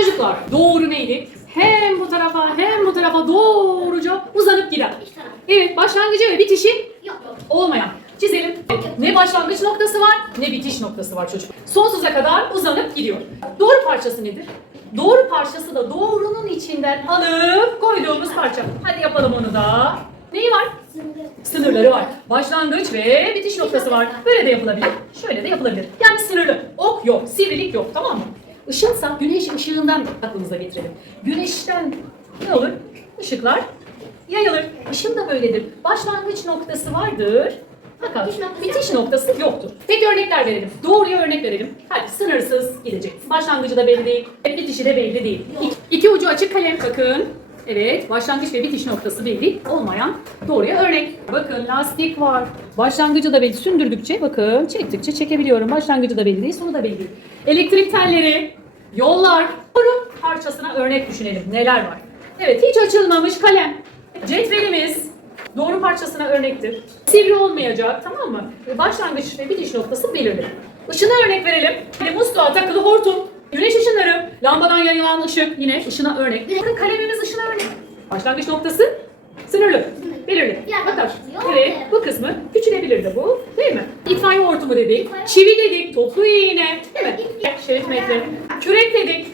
Çocuklar doğru neydi? Hem bu tarafa hem bu tarafa doğruca uzanıp gider. Evet başlangıcı ve bitişi Yok yok. olmayan. Çizelim. Ne başlangıç noktası var ne bitiş noktası var çocuk. Sonsuza kadar uzanıp gidiyor. Doğru parçası nedir? Doğru parçası da doğrunun içinden alıp koyduğumuz parça. Hadi yapalım onu da. Neyi var? Sınırları var. Başlangıç ve bitiş noktası var. Böyle de yapılabilir. Şöyle de yapılabilir. Yani sınırlı. Ok yok, sivrilik yok tamam mı? Işınsa güneş ışığından aklımıza getirelim. Güneşten ne olur? Işıklar yayılır. Işın da böyledir. Başlangıç noktası vardır. Fakat Bitiş noktası yoktur. Tek örnekler verelim. Doğruya örnek verelim. Hadi sınırsız gidecek. Başlangıcı da belli değil. Bitişi de belli değil. İki, iki ucu açık kalem bakın. Evet, başlangıç ve bitiş noktası belli olmayan doğruya örnek. Bakın lastik var. Başlangıcı da belli. Sündürdükçe bakın çektikçe çekebiliyorum. Başlangıcı da belli değil, sonu da belli. Elektrik telleri, yollar. Doğru parçasına örnek düşünelim. Neler var? Evet, hiç açılmamış kalem. Cetvelimiz doğru parçasına örnektir. Sivri olmayacak tamam mı? Başlangıç ve bitiş noktası belirli. Işına örnek verelim. Musluğa takılı hortum. Güneş ışınları, lambadan yayılan ışık yine ışına örnek. Bakın kalemimiz ışına örnek. Başlangıç noktası sınırlı, belirli. Başlıyor. evet bu kısmı küçülebilir de bu değil mi? İtfaiye hortumu dedik, çivi dedik, toplu iğne metre, kürek dedik,